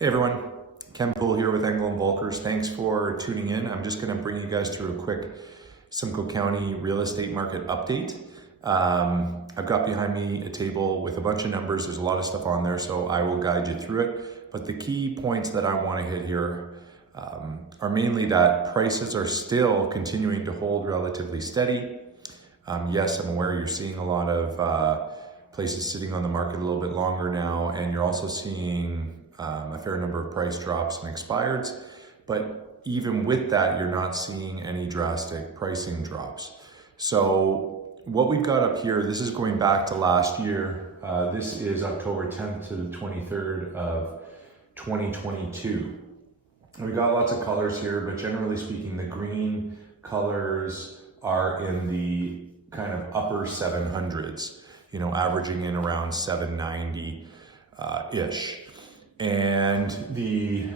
Hey everyone, Ken Poole here with Engel and Volkers. Thanks for tuning in. I'm just going to bring you guys through a quick Simcoe County real estate market update. I've got behind me a table with a bunch of numbers. There's a lot of stuff on there, so I will guide you through it. But the key points that I want to hit here are mainly that prices are still continuing to hold relatively steady. Yes, I'm aware you're seeing a lot of places sitting on the market a little bit longer now, and you're also seeing a fair number of price drops and expireds, but even with that, you're not seeing any drastic pricing drops. So what we've got up here, this is going back to last year. This is October 10th to the 23rd of 2022. We've got lots of colors here, but generally speaking, the green colors are in the kind of upper 700s, averaging in around 790-ish. And the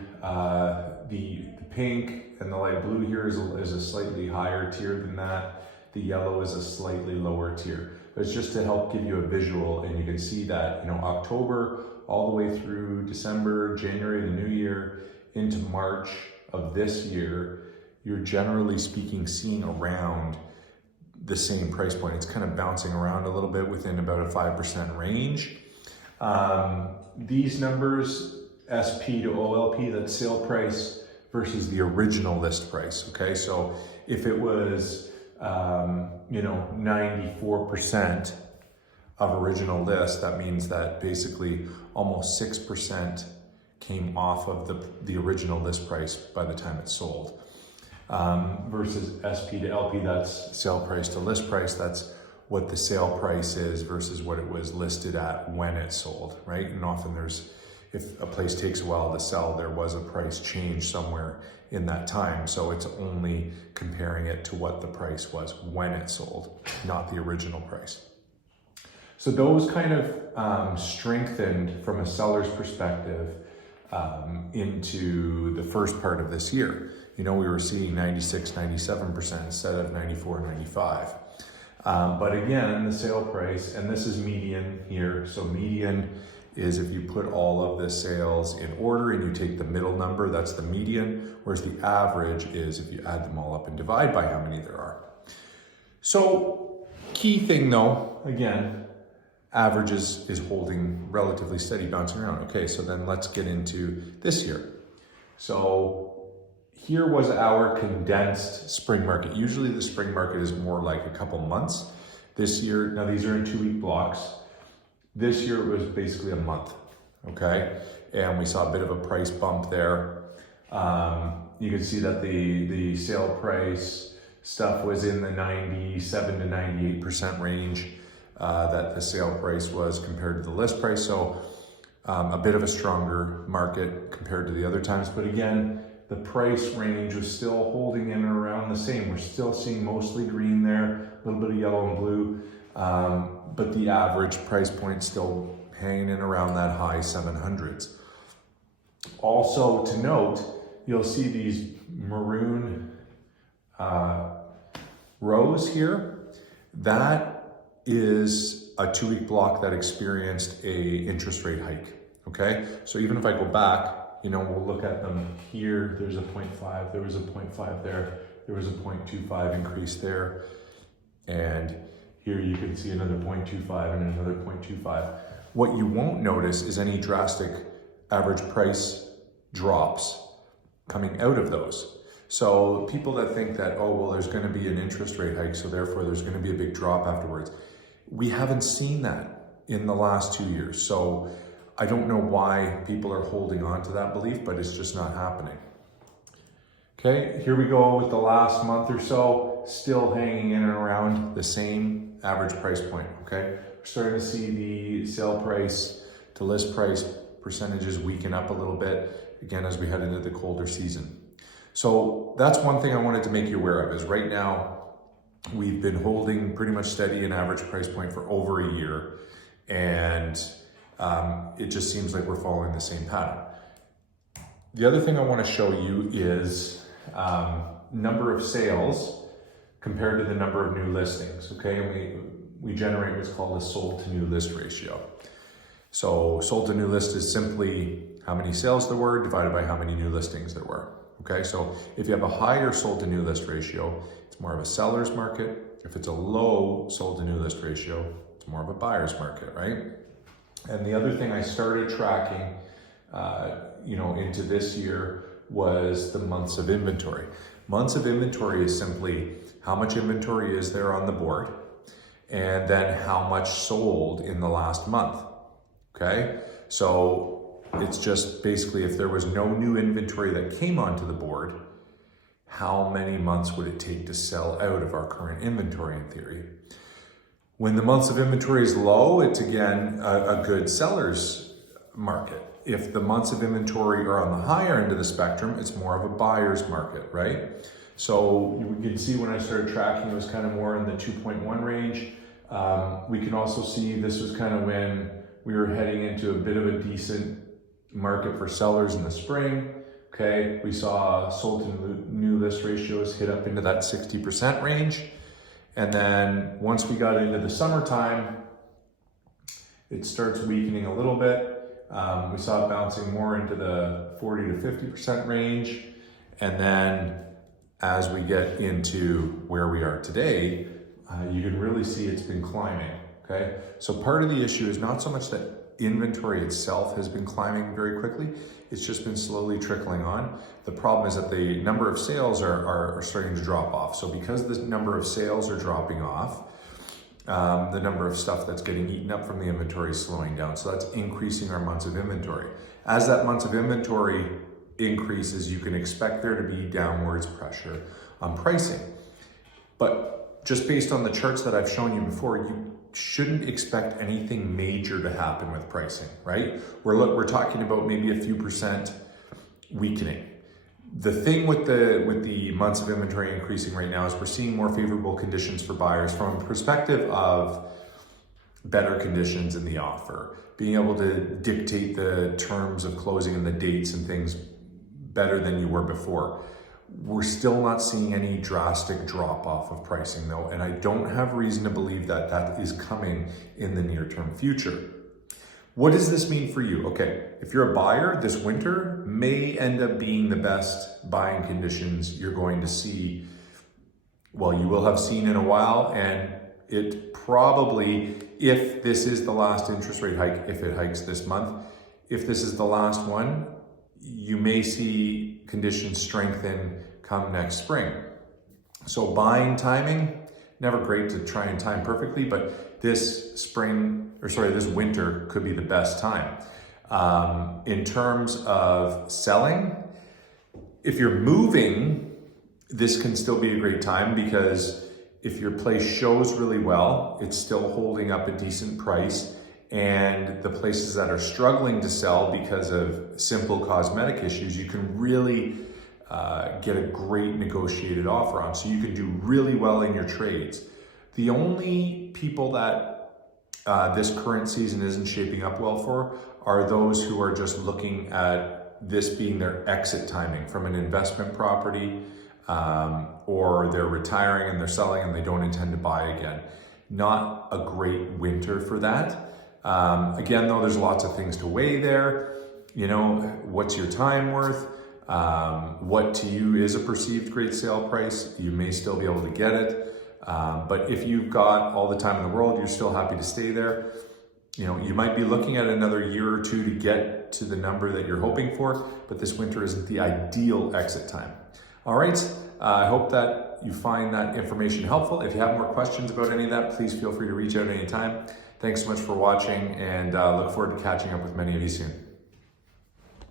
pink and the light blue here is a slightly higher tier than that. The yellow is a slightly lower tier. But it's just to help give you a visual, and you can see that October all the way through December, January, the new year, into March of this year, you're generally speaking seeing around the same price point. It's kind of bouncing around a little bit within about a 5% range. These numbers, SP to OLP, that's sale price versus the original list price, okay? So if it was, 94% of original list, that means that basically almost 6% came off of the original list price by the time it sold. Versus SP to LP, that's sale price to list price, that's what the sale price is versus what it was listed at when it sold, right? And often if a place takes a while to sell, there was a price change somewhere in that time. So it's only comparing it to what the price was when it sold, not the original price. So those kind of strengthened from a seller's perspective into the first part of this year. We were seeing 96, 97% instead of 94, 95. But again, the sale price, and this is median here. So median is if you put all of the sales in order and you take the middle number, that's the median, whereas the average is if you add them all up and divide by how many there are. So key thing though, again, average is holding relatively steady, bouncing around. Okay, so then let's get into this year. So here was our condensed spring market. Usually the spring market is more like a couple months. This year, now these are in 2-week blocks. This year it was basically a month, okay? And we saw a bit of a price bump there. You can see that the sale price stuff was in the 97 to 98% range that the sale price was compared to the list price. So a bit of a stronger market compared to the other times. But again, the price range was still holding in and around the same. We're still seeing mostly green there, a little bit of yellow and blue, but the average price point still hanging in around that high 700s. Also to note, you'll see these maroon rows here. That is a 2-week block that experienced a interest rate hike, okay? So even if I go back, we'll look at them here. There's a 0.5, there was a 0.5 there, there was a 0.25 increase there. And here you can see another 0.25 and another 0.25. What you won't notice is any drastic average price drops coming out of those. So people that think that, oh, well, there's gonna be an interest rate hike, so therefore there's gonna be a big drop afterwards. We haven't seen that in the last 2 years. So I don't know why people are holding on to that belief, but it's just not happening. Okay, here we go with the last month or so, still hanging in and around the same average price point, okay? We're starting to see the sale price to list price percentages weaken up a little bit, again, as we head into the colder season. So that's one thing I wanted to make you aware of is right now, we've been holding pretty much steady an average price point for over a year, and it just seems like we're following the same pattern. The other thing I want to show you is number of sales compared to the number of new listings, okay? And we generate what's called a sold to new list ratio. So sold to new list is simply how many sales there were divided by how many new listings there were. Okay, so if you have a higher sold to new list ratio, it's more of a seller's market. If it's a low sold to new list ratio, it's more of a buyer's market, right? And the other thing I started tracking, into this year was the months of inventory. Months of inventory is simply how much inventory is there on the board, and then how much sold in the last month. Okay, so it's just basically if there was no new inventory that came onto the board, how many months would it take to sell out of our current inventory in theory? When the months of inventory is low, it's again a good seller's market. If the months of inventory are on the higher end of the spectrum, it's more of a buyer's market, right? So you can see when I started tracking, it was kind of more in the 2.1 range. We can also see this was kind of when we were heading into a bit of a decent market for sellers in the spring. Okay, we saw sold to new list ratios hit up into that 60% range. And then once we got into the summertime, it starts weakening a little bit. We saw it bouncing more into the 40 to 50% range. And then as we get into where we are today, you can really see it's been climbing, okay? So part of the issue is not so much that inventory itself has been climbing very quickly, it's just been slowly trickling on. The problem is that the number of sales are starting to drop off. So because the number of sales are dropping off, the number of stuff that's getting eaten up from the inventory is slowing down. So that's increasing our months of inventory. As that months of inventory increases, you can expect there to be downwards pressure on pricing. But just based on the charts that I've shown you before, you shouldn't expect anything major to happen with pricing, right? We're talking about maybe a few percent weakening. The thing with the months of inventory increasing right now is we're seeing more favorable conditions for buyers from a perspective of better conditions in the offer, being able to dictate the terms of closing and the dates and things better than you were before. We're still not seeing any drastic drop off of pricing though, and I don't have reason to believe that that is coming in the near term future. What does this mean for you? Okay, if you're a buyer, this winter may end up being the best buying conditions you're going to see, well, you will have seen in a while, and it probably, if this is the last interest rate hike, if it hikes this month, if this is the last one, you may see conditions strengthen come next spring. So buying timing, never great to try and time perfectly, but this winter could be the best time. In terms of selling, if you're moving, this can still be a great time because if your place shows really well, it's still holding up a decent price, and the places that are struggling to sell because of simple cosmetic issues, you can really get a great negotiated offer on. So you can do really well in your trades. The only people that this current season isn't shaping up well for are those who are just looking at this being their exit timing from an investment property, or they're retiring and they're selling and they don't intend to buy again. Not a great winter for that. Again, though, there's lots of things to weigh there. You know, what's your time worth? What to you is a perceived great sale price? You may still be able to get it. But if you've got all the time in the world, you're still happy to stay there. You know, you might be looking at another year or two to get to the number that you're hoping for, but this winter isn't the ideal exit time. All right, I hope that you find that information helpful. If you have more questions about any of that, please feel free to reach out anytime. Thanks so much for watching, and look forward to catching up with many of you soon.